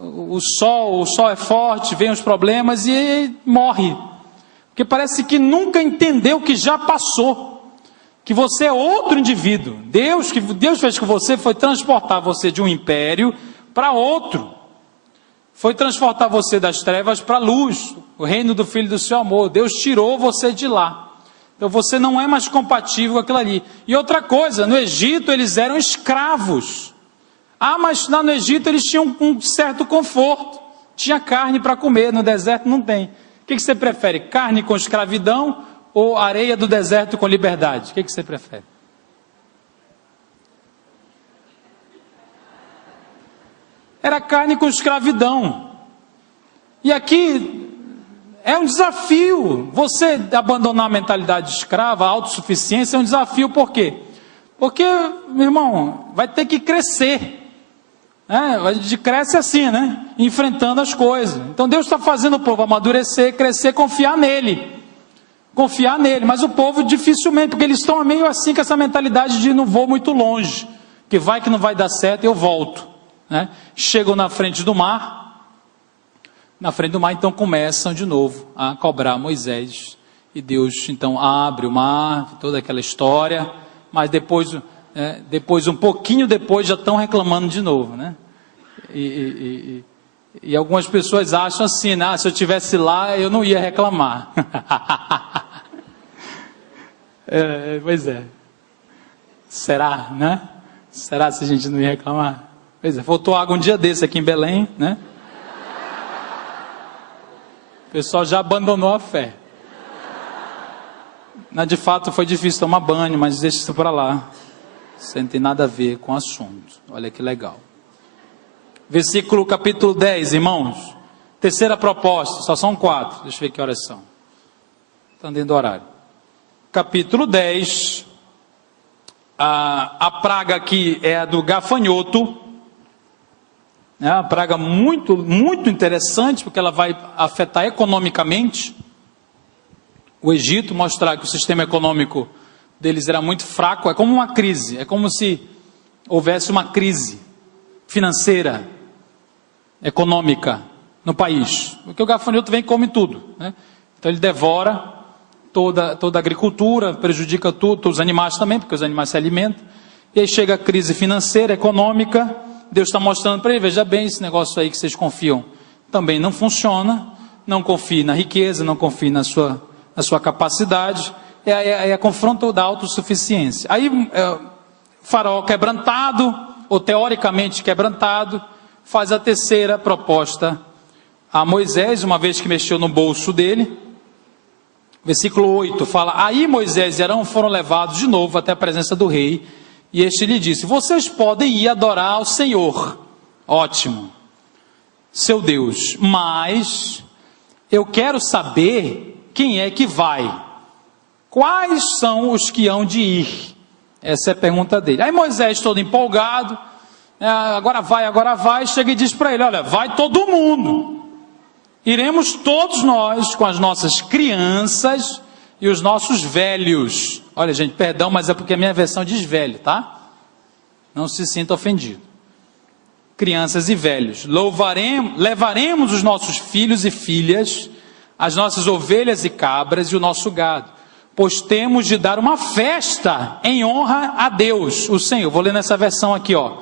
o sol é forte, vem os problemas e morre. Porque parece que nunca entendeu que já passou, que você é outro indivíduo. Que Deus fez com você foi transportar você de um império para outro. foi transportar você das trevas para a luz, o reino do Filho do seu amor. Deus tirou você de lá. Então você não é mais compatível com aquilo ali. E outra coisa, no Egito eles eram escravos. Mas lá no Egito eles tinham um certo conforto. Tinha carne para comer, no deserto não tem. O que você prefere? Carne com escravidão ou areia do deserto com liberdade? O que você prefere? Era carne com escravidão. E aqui é um desafio. Você abandonar a mentalidade escrava, a autossuficiência é um desafio. Por quê? Porque, meu irmão, vai ter que crescer. A gente cresce assim, né? Enfrentando as coisas. Então Deus está fazendo o povo amadurecer, crescer, confiar nele. Confiar nele. Mas o povo dificilmente, porque eles estão meio assim com essa mentalidade de não vou muito longe. Que não vai dar certo, eu volto. Chegam na frente do mar, então começam de novo a cobrar Moisés, e Deus então abre o mar, toda aquela história, mas depois um pouquinho depois já estão reclamando de novo, né? E algumas pessoas acham assim, se eu estivesse lá eu não ia reclamar. Pois é, será, né? Será se a gente não ia reclamar? Pois é, faltou água um dia desse aqui em Belém, né? O pessoal já abandonou a fé. De fato foi difícil tomar banho, mas deixa isso para lá. Isso não tem nada a ver com o assunto. Olha que legal. Versículo capítulo 10, irmãos. Terceira proposta, só são 4. Deixa eu ver que horas são. Estão dentro do horário. Capítulo 10. A praga aqui é a do gafanhoto. É uma praga muito, muito interessante, porque ela vai afetar economicamente o Egito, mostrar que o sistema econômico deles era muito fraco. É como uma crise, é como se houvesse uma crise financeira, econômica no país, porque o gafanhoto vem e come tudo, né? Então ele devora toda a agricultura, prejudica tudo, os animais também, porque os animais se alimentam, e aí chega a crise financeira, econômica. Deus está mostrando para ele, veja bem, esse negócio aí que vocês confiam também não funciona, não confie na riqueza, não confie na sua capacidade, é a confronto da autossuficiência. Aí Faraó quebrantado, ou teoricamente quebrantado, faz a terceira proposta a Moisés, uma vez que mexeu no bolso dele. Versículo 8 fala: aí Moisés e Arão foram levados de novo até a presença do rei, e este lhe disse: vocês podem ir adorar ao Senhor, ótimo, seu Deus, mas eu quero saber quem é que vai, quais são os que hão de ir. Essa é a pergunta dele. Aí Moisés, todo empolgado, agora vai, chega e diz para ele: olha, vai todo mundo, iremos todos nós com as nossas crianças e os nossos velhos. Olha, gente, perdão, mas é porque a minha versão diz velho, tá? Não se sinta ofendido. Crianças e velhos. Levaremos os nossos filhos e filhas, as nossas ovelhas e cabras e o nosso gado, pois temos de dar uma festa em honra a Deus, o Senhor. Vou ler nessa versão aqui, ó.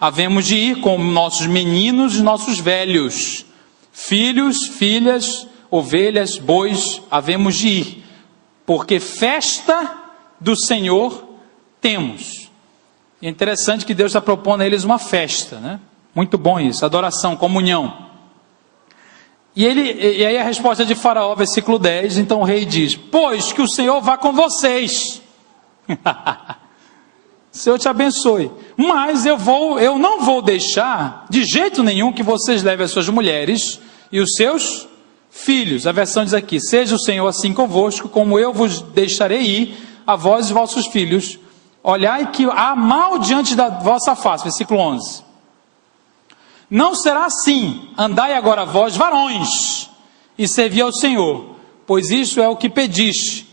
Havemos de ir com nossos meninos e nossos velhos, filhos, filhas, ovelhas, bois, havemos de ir, porque festa do Senhor temos. É interessante que Deus está propondo a eles uma festa, né? Muito bom isso, adoração, comunhão. E aí a resposta de Faraó, versículo 10, então o rei diz: pois que o Senhor vá com vocês. O Senhor te abençoe. Mas eu não vou deixar de jeito nenhum que vocês levem as suas mulheres e os seus filhos. A versão diz aqui: seja o Senhor assim convosco, como eu vos deixarei ir, a vós e vossos filhos. Olhai que há mal diante da vossa face. Versículo 11. Não será assim, andai agora vós, varões, e servi ao Senhor, pois isso é o que pediste.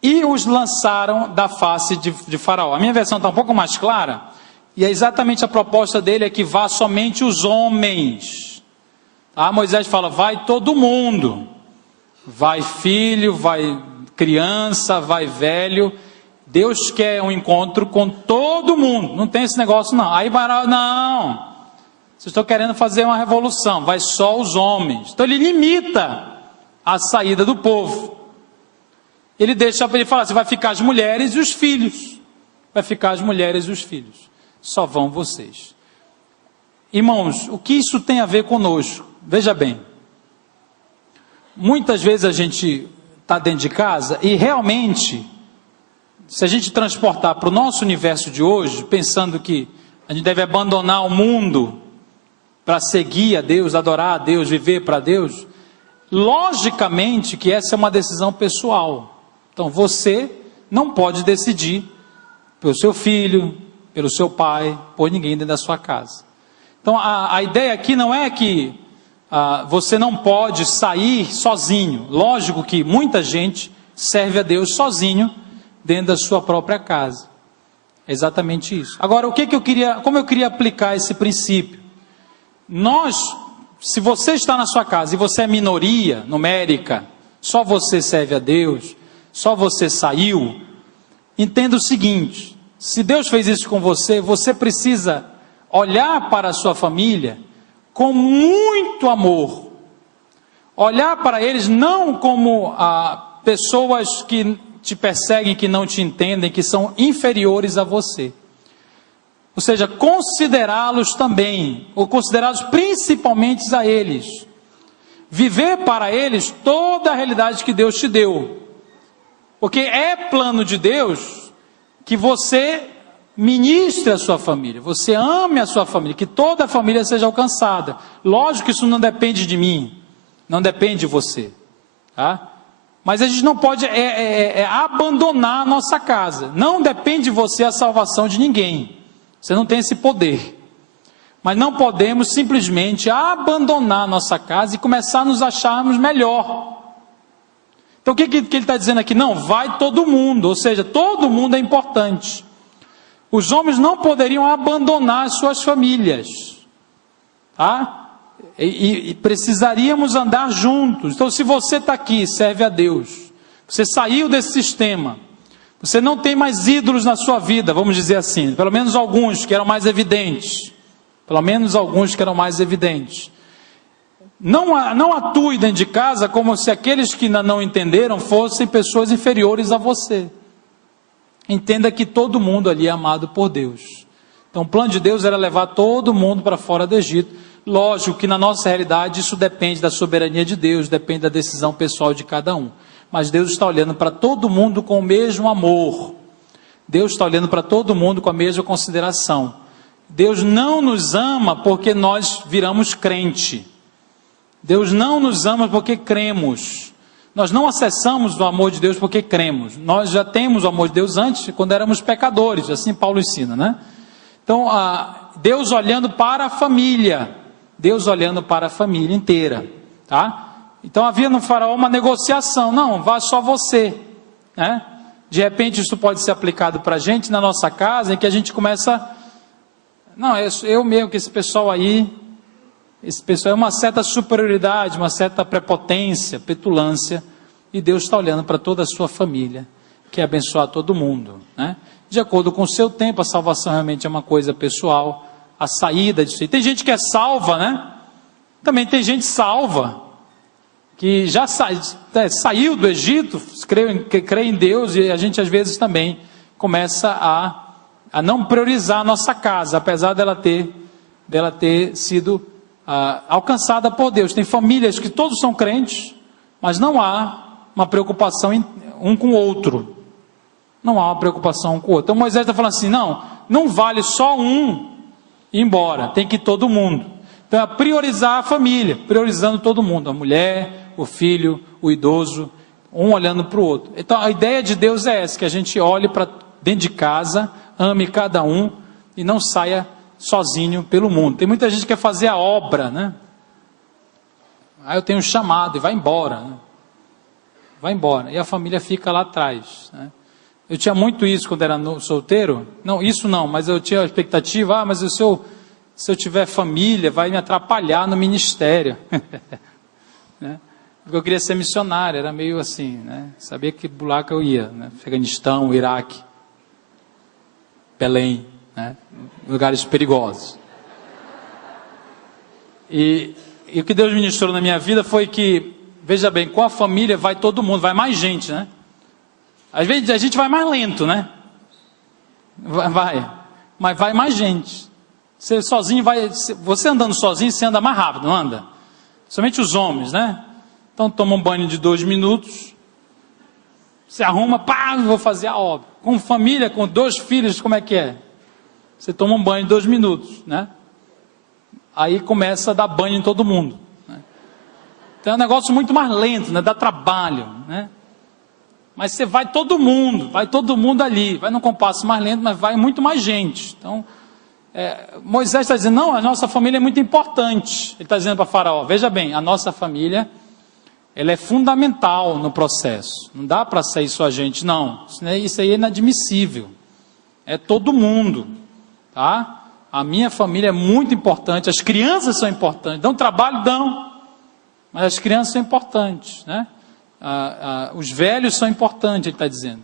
E os lançaram da face de Faraó. A minha versão está um pouco mais clara, e é exatamente a proposta dele, é que vá somente os homens. Moisés fala: vai todo mundo, vai filho, vai criança, vai velho. Deus quer um encontro com todo mundo, não tem esse negócio não. Aí Faraó: não, Vocês estão querendo fazer uma revolução, vai só os homens. Então ele limita a saída do povo. Ele fala assim, vai ficar as mulheres e os filhos. Vai ficar as mulheres e os filhos. Só vão vocês. Irmãos, o que isso tem a ver conosco? Veja bem. Muitas vezes a gente está dentro de casa e realmente, se a gente transportar para o nosso universo de hoje, pensando que a gente deve abandonar o mundo para seguir a Deus, adorar a Deus, viver para Deus, logicamente que essa é uma decisão pessoal. Então você não pode decidir pelo seu filho, pelo seu pai, por ninguém dentro da sua casa. Então a ideia aqui não é que você não pode sair sozinho. Lógico que muita gente serve a Deus sozinho dentro da sua própria casa. É exatamente isso. Agora, como eu queria aplicar esse princípio? Se você está na sua casa e você é minoria numérica, só você serve a Deus, só você saiu, entenda o seguinte: se Deus fez isso com você, você precisa olhar para a sua família com muito amor, olhar para eles não como pessoas que te perseguem, que não te entendem, que são inferiores a você. Ou seja, considerá-los também, ou considerá-los principalmente a eles. Viver para eles toda a realidade que Deus te deu. Porque é plano de Deus que você ministre a sua família, você ame a sua família, que toda a família seja alcançada. Lógico que isso não depende de mim, não depende de você, tá? Mas a gente não pode abandonar a nossa casa. Não depende de você a salvação de ninguém. Você não tem esse poder. Mas não podemos simplesmente abandonar a nossa casa e começar a nos acharmos melhor. Então o que ele está dizendo aqui? Não, vai todo mundo, ou seja, todo mundo é importante. Os homens não poderiam abandonar suas famílias, tá? E precisaríamos andar juntos. Então se você está aqui, serve a Deus, você saiu desse sistema, você não tem mais ídolos na sua vida, vamos dizer assim, pelo menos alguns que eram mais evidentes, não atue dentro de casa como se aqueles que ainda não entenderam fossem pessoas inferiores a você. Entenda que todo mundo ali é amado por Deus. Então o plano de Deus era levar todo mundo para fora do Egito. Lógico que na nossa realidade isso depende da soberania de Deus, depende da decisão pessoal de cada um. Mas Deus está olhando para todo mundo com o mesmo amor. Deus está olhando para todo mundo com a mesma consideração. Deus não nos ama porque nós viramos crente. Deus não nos ama porque cremos. Nós não acessamos o amor de Deus porque cremos. Nós já temos o amor de Deus antes, quando éramos pecadores, assim Paulo ensina, né? Então, Deus olhando para a família. Deus olhando para a família inteira, tá? Então havia no Faraó uma negociação, não, vá só você, né? De repente isso pode ser aplicado para a gente na nossa casa, em que a gente começa, não, eu mesmo, que esse pessoal é uma certa superioridade, uma certa prepotência, petulância, e Deus está olhando para toda a sua família, quer abençoar todo mundo, né? De acordo com o seu tempo, a salvação realmente é uma coisa pessoal, a saída disso aí. Tem gente que é salva, né? Também tem gente salva, que já saiu do Egito, crê em Deus, e a gente às vezes também começa a não priorizar a nossa casa, apesar dela ter sido alcançada por Deus. Tem famílias que todos são crentes, mas não há uma preocupação um com o outro. Não há uma preocupação um com o outro. Então Moisés está falando assim, não vale só um ir embora, tem que ir todo mundo. Então é priorizar a família, priorizando todo mundo, a mulher, o filho, o idoso, um olhando para o outro. Então a ideia de Deus é essa, que a gente olhe para dentro de casa, ame cada um e não saia sozinho pelo mundo. Tem muita gente que quer fazer a obra, né? Eu tenho um chamado e vai embora, né? Vai embora, e a família fica lá atrás, né? Eu tinha muito isso quando era solteiro. Não, isso não, mas eu tinha a expectativa, mas se eu tiver família, vai me atrapalhar no ministério. Né? Porque eu queria ser missionário, era meio assim, né? Sabia que buraco eu ia, né? Afeganistão, Iraque, Belém, né? Lugares perigosos. E o que Deus ministrou na minha vida foi que, veja bem, com a família vai todo mundo, vai mais gente, né? Às vezes a gente vai mais lento, né? Mas vai mais gente. Você sozinho você andando sozinho, você anda mais rápido, não anda? Somente os homens, né? Então toma um banho de 2 minutos, se arruma, pá, vou fazer a obra. Com família, com 2 filhos, como é que é? Você toma um banho de 2 minutos, né? Aí começa a dar banho em todo mundo, né? Então é um negócio muito mais lento, né? Dá trabalho, né? Mas você vai todo mundo ali, vai num compasso mais lento, mas vai muito mais gente. Então, Moisés está dizendo, não, a nossa família é muito importante. Ele está dizendo para Faraó, veja bem, a nossa família, ela é fundamental no processo. Não dá para sair só a gente, não. Isso aí é inadmissível. É todo mundo, tá? A minha família é muito importante, as crianças são importantes, dão trabalho, dão, mas as crianças são importantes, né? Os velhos são importantes, ele está dizendo.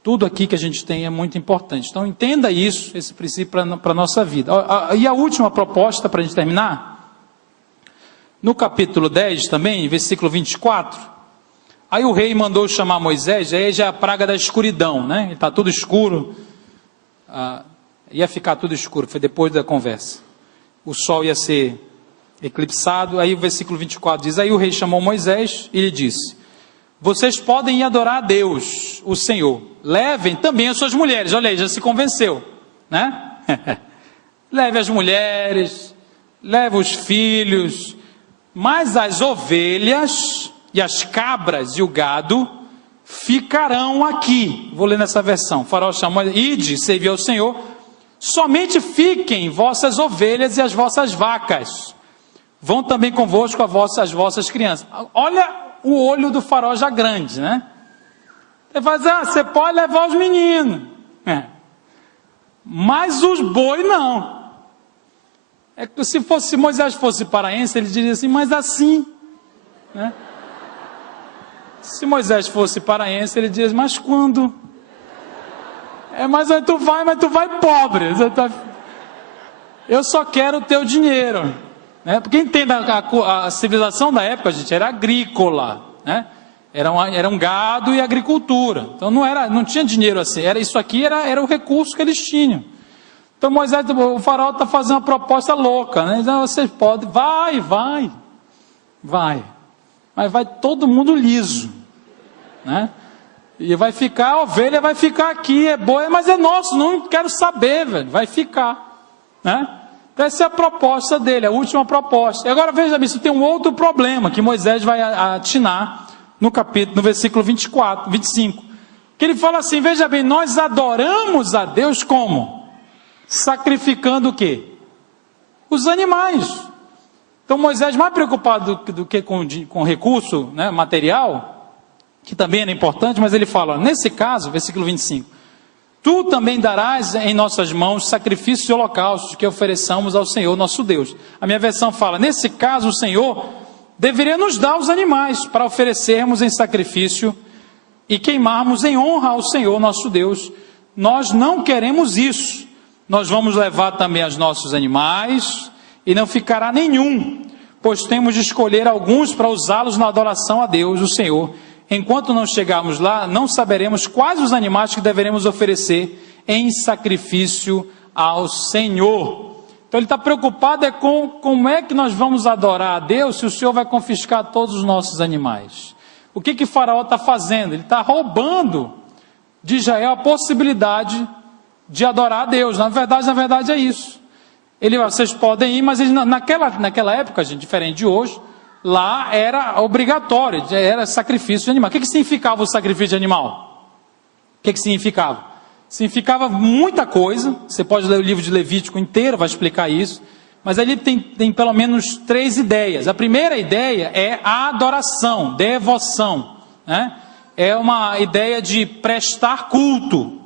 Tudo aqui que a gente tem é muito importante. Então entenda isso, esse princípio para a nossa vida. E a última proposta, para a gente terminar, no capítulo 10 também, versículo 24, aí o rei mandou chamar Moisés, aí já é a praga da escuridão, né? Está tudo escuro, ia ficar tudo escuro, foi depois da conversa. O sol ia ser eclipsado, aí o versículo 24 diz, aí o rei chamou Moisés e lhe disse, vocês podem ir adorar a Deus, o Senhor, levem também as suas mulheres, olha aí, já se convenceu, né? Leve as mulheres, leve os filhos, mas as ovelhas e as cabras e o gado ficarão aqui. Vou ler nessa versão. O faraó chamou, ide, servir ao Senhor, somente fiquem vossas ovelhas e as vossas vacas, vão também convosco as vossas crianças. Olha o olho do faraó já grande, né? Ele fala assim, você pode levar os meninos, mas os boi não. É que se Moisés fosse paraense, ele diria assim, mas assim, né? Se Moisés fosse paraense, ele diria, mas quando? Mas tu vai pobre, eu só quero o teu dinheiro, né? Porque entenda, a civilização da época, gente, era agrícola, né? Era um gado e agricultura, então não tinha dinheiro assim, isso aqui era o recurso que eles tinham. Então o faraó está fazendo uma proposta louca, né? Então, vocês podem, vai, mas vai todo mundo liso, né? E vai ficar, a ovelha vai ficar aqui, é boa, mas é nosso, não quero saber, velho, vai ficar, né? Então essa é a proposta dele, a última proposta. E agora veja bem, isso tem um outro problema, que Moisés vai atinar no versículo 24, 25, que ele fala assim, veja bem, nós adoramos a Deus como? Sacrificando o quê? Os animais. Então Moisés, mais preocupado do que com recurso, né, material, que também era importante, mas ele fala, nesse caso, versículo 25, tu também darás em nossas mãos sacrifícios e holocaustos que ofereçamos ao Senhor nosso Deus. A minha versão fala, nesse caso o Senhor deveria nos dar os animais para oferecermos em sacrifício e queimarmos em honra ao Senhor nosso Deus. Nós não queremos isso. Nós vamos levar também os nossos animais e não ficará nenhum, pois temos de escolher alguns para usá-los na adoração a Deus, o Senhor. Enquanto não chegarmos lá, não saberemos quais os animais que deveremos oferecer em sacrifício ao Senhor. Então ele está preocupado com como é que nós vamos adorar a Deus se o Senhor vai confiscar todos os nossos animais. O que Faraó está fazendo? Ele está roubando de Israel a possibilidade de adorar a Deus. Na verdade é isso. Vocês podem ir, mas naquela época, gente, diferente de hoje, lá era obrigatório, era sacrifício de animal. O que significava o sacrifício de animal? O que significava? Significava muita coisa. Você pode ler o livro de Levítico inteiro, vai explicar isso, mas ali tem pelo menos 3 ideias. A primeira ideia é a adoração, devoção, né? É uma ideia de prestar culto,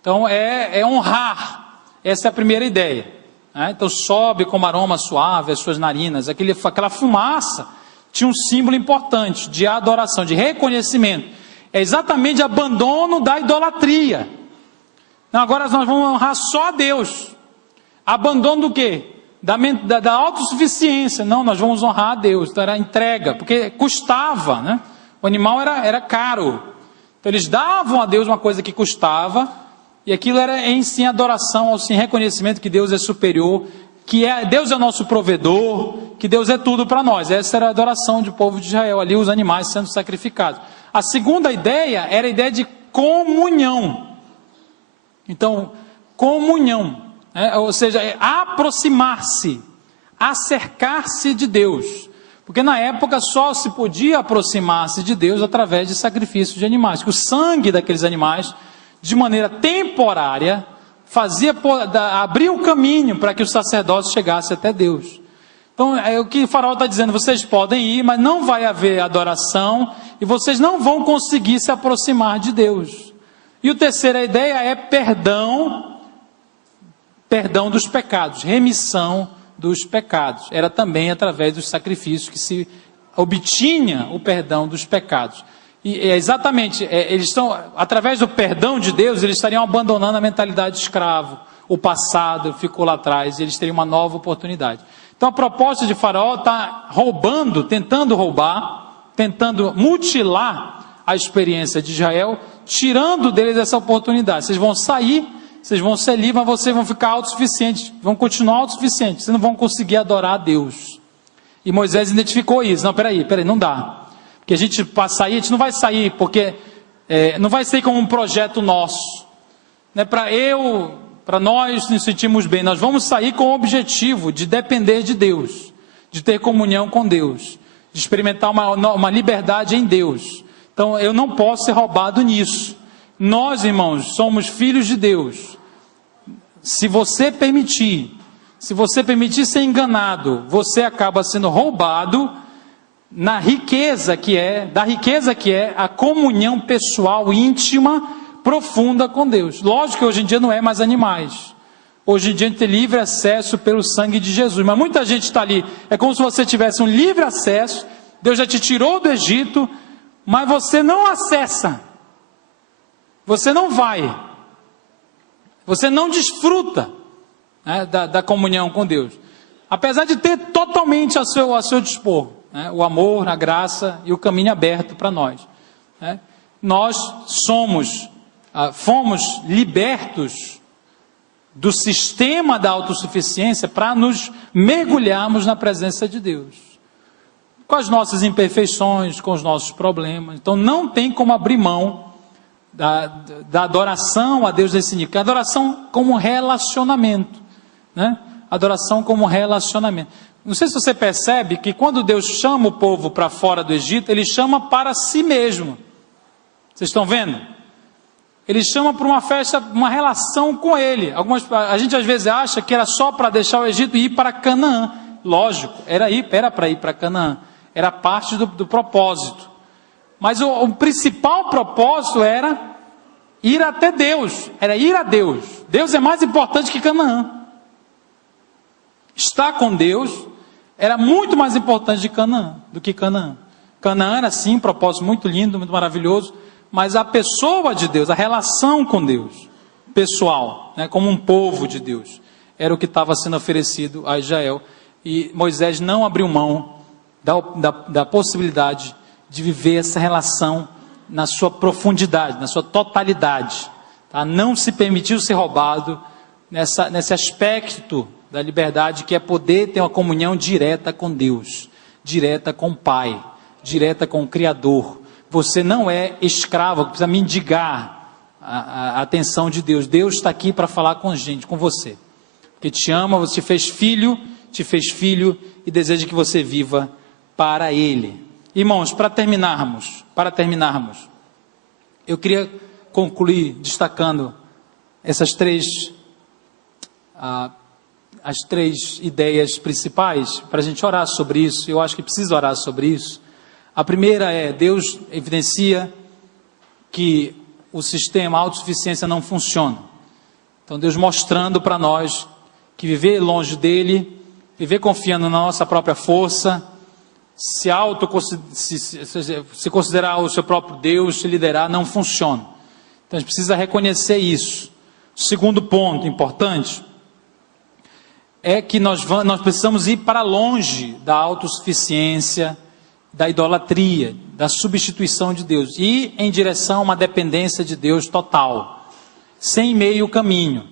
então é honrar. Essa é a primeira ideia, né? Então sobe como aroma suave as suas narinas, aquela fumaça tinha um símbolo importante de adoração, de reconhecimento, é exatamente abandono da idolatria. Não, agora nós vamos honrar só a Deus. Abandono do quê? da autossuficiência. Não, nós vamos honrar a Deus. Então era entrega, porque custava, né? O animal era caro. Então eles davam a Deus uma coisa que custava, e aquilo era em si adoração, ao sim reconhecimento que Deus é superior, que Deus é o nosso provedor, que Deus é tudo para nós. Essa era a adoração do povo de Israel, ali os animais sendo sacrificados. A segunda ideia era a ideia de comunhão. Então, comunhão, ou seja, aproximar-se, acercar-se de Deus. Porque na época só se podia aproximar-se de Deus através de sacrifícios de animais. Que o sangue daqueles animais, de maneira temporária, abria o caminho para que o sacerdócio chegasse até Deus. Então, é o que o faraó está dizendo: vocês podem ir, mas não vai haver adoração, e vocês não vão conseguir se aproximar de Deus. E a terceira ideia é perdão dos pecados, remissão dos pecados. Era também através dos sacrifícios que se obtinha o perdão dos pecados. E exatamente, eles estão, através do perdão de Deus, eles estariam abandonando a mentalidade de escravo. O passado ficou lá atrás, e eles teriam uma nova oportunidade. Então a proposta de Faraó está roubando, tentando roubar, tentando mutilar a experiência de Israel, tirando deles essa oportunidade. Vocês vão sair, vocês vão ser livres, mas vocês vão ficar autossuficientes, vão continuar autossuficientes, vocês não vão conseguir adorar a Deus. E Moisés identificou isso. Não, peraí, não dá. Porque a gente para sair, a gente não vai sair, porque não vai ser como um projeto nosso. Não é para nós nos sentirmos bem. Nós vamos sair com o objetivo de depender de Deus, de ter comunhão com Deus, de experimentar uma liberdade em Deus. Então eu não posso ser roubado nisso. Nós, irmãos, somos filhos de Deus. Se você permitir ser enganado, você acaba sendo roubado da riqueza que é a comunhão pessoal, íntima, profunda com Deus. Lógico que hoje em dia não é mais animais. Hoje em dia a gente tem livre acesso pelo sangue de Jesus. Mas muita gente está ali, é como se você tivesse um livre acesso, Deus já te tirou do Egito, mas você não acessa. Você não vai. Você não desfruta, né, da comunhão com Deus. Apesar de ter totalmente a seu dispor, né, o amor, a graça e o caminho aberto para nós. Né? Nós fomos libertos do sistema da autossuficiência para nos mergulharmos na presença de Deus. Com as nossas imperfeições, com os nossos problemas. Então não tem como abrir mão da adoração a Deus desse nível. Adoração como relacionamento, né? Adoração como relacionamento. Não sei se você percebe que quando Deus chama o povo para fora do Egito, Ele chama para si mesmo. Vocês estão vendo? Ele chama para uma festa, uma relação com Ele. A gente às vezes acha que era só para deixar o Egito e ir para Canaã. Lógico, era para ir para Canaã. Era parte do propósito. Mas o principal propósito era ir até Deus. Era ir a Deus. Deus é mais importante que Canaã. Estar com Deus era muito mais importante do que Canaã. Canaã era sim um propósito muito lindo, muito maravilhoso. Mas a pessoa de Deus, a relação com Deus, pessoal, né, como um povo de Deus, era o que estava sendo oferecido a Israel. E Moisés não abriu mão da possibilidade de viver essa relação na sua profundidade, na sua totalidade. Tá? Não se permitiu ser roubado nesse aspecto da liberdade, que é poder ter uma comunhão direta com Deus, direta com o Pai, direta com o Criador. Você não é escravo, que precisa mendigar a atenção de Deus. Deus está aqui para falar com você. Porque te ama, você te fez filho e deseja que você viva para Ele. Irmãos, para terminarmos, eu queria concluir destacando essas as três ideias principais, para a gente orar sobre isso. Eu acho que precisa orar sobre isso. A primeira é: Deus evidencia que o sistema autossuficiência não funciona. Então Deus mostrando para nós que viver longe dele, viver confiando na nossa própria força, se considerar o seu próprio Deus, se liderar, não funciona. Então a gente precisa reconhecer isso. Segundo ponto importante é que nós precisamos ir para longe da autossuficiência, da idolatria, da substituição de Deus, e em direção a uma dependência de Deus total, sem meio caminho,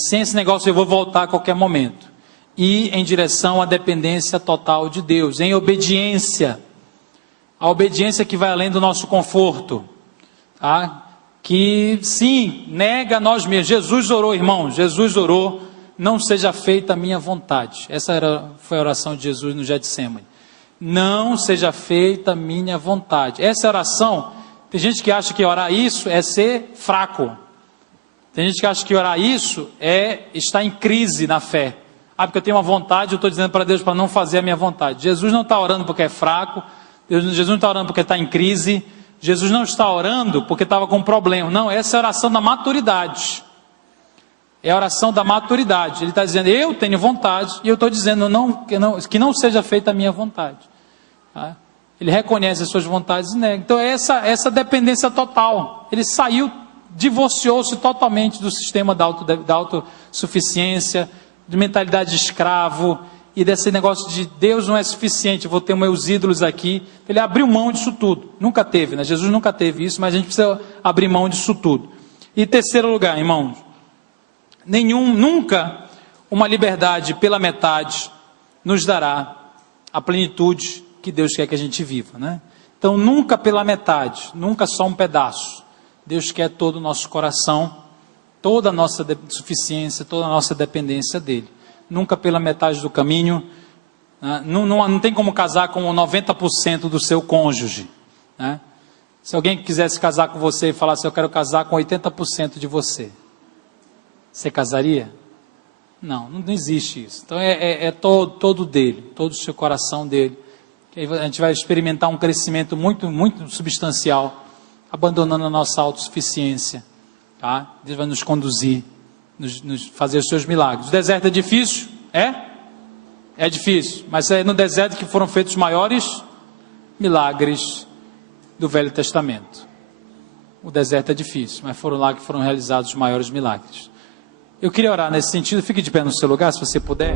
sem esse negócio eu vou voltar a qualquer momento, e em direção à dependência total de Deus, em obediência, a obediência que vai além do nosso conforto, tá? Que sim, nega a nós mesmos. Jesus orou, irmãos, Jesus orou, não seja feita a minha vontade. Essa foi a oração de Jesus no Getsemane. Não seja feita a minha vontade. Essa oração, tem gente que acha que orar isso é ser fraco. Tem gente que acha que orar isso é estar em crise na fé. Porque eu tenho uma vontade, eu estou dizendo para Deus para não fazer a minha vontade. Jesus não está orando porque é fraco, Jesus não está orando porque está em crise, Jesus não está orando porque estava com um problema. Não, essa é a oração da maturidade. É a oração da maturidade. Ele está dizendo, eu tenho vontade, e eu estou dizendo que não seja feita a minha vontade. Tá? Ele reconhece as suas vontades e nega. Então é essa dependência total. Ele saiu, divorciou-se totalmente do sistema da autossuficiência, de mentalidade de escravo, e desse negócio de Deus não é suficiente, eu vou ter meus ídolos aqui. Ele abriu mão disso tudo. Nunca teve, né? Jesus nunca teve isso, mas a gente precisa abrir mão disso tudo. E terceiro lugar, irmãos, nunca uma liberdade pela metade nos dará a plenitude que Deus quer que a gente viva, né? Então nunca pela metade, nunca só um pedaço. Deus quer todo o nosso coração, toda a nossa suficiência, toda a nossa dependência dele. Nunca pela metade do caminho, né? Não tem como casar com 90% do seu cônjuge, né? Se alguém quisesse casar com você e falasse, eu quero casar com 80% de você, você casaria? Não existe isso. Então é todo dele, todo o seu coração dele. Que a gente vai experimentar um crescimento muito, muito substancial, abandonando a nossa autossuficiência. Tá? Deus vai nos conduzir, nos fazer os seus milagres. O deserto é difícil? É difícil, mas é no deserto que foram feitos os maiores milagres do Velho Testamento. O deserto é difícil, mas foram lá que foram realizados os maiores milagres. Eu queria orar nesse sentido. Fique de pé no seu lugar, se você puder.